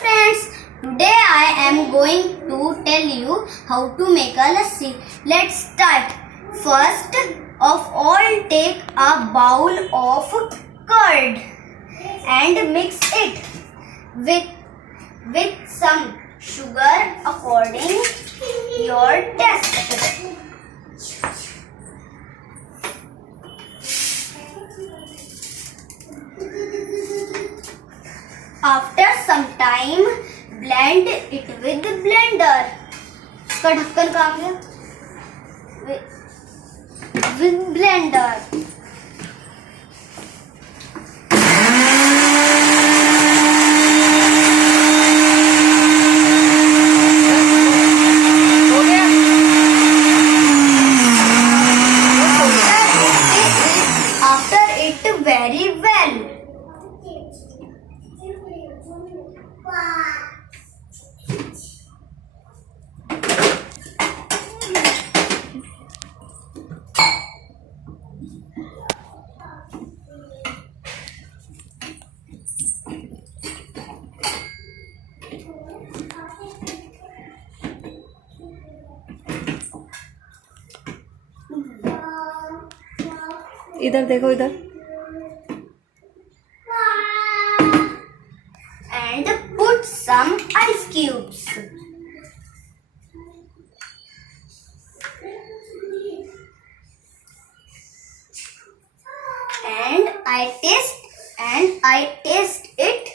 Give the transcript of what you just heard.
friends, today I am going to tell you how to make a lassi. Let's start. First of all, take a bowl of curd and mix it with some sugar according your taste. After some time, blend it with blender. इसका ढक्कन कहाँ गया? With blender. After it very well. इधर देखो इधर And put some ice cubes. And I taste it.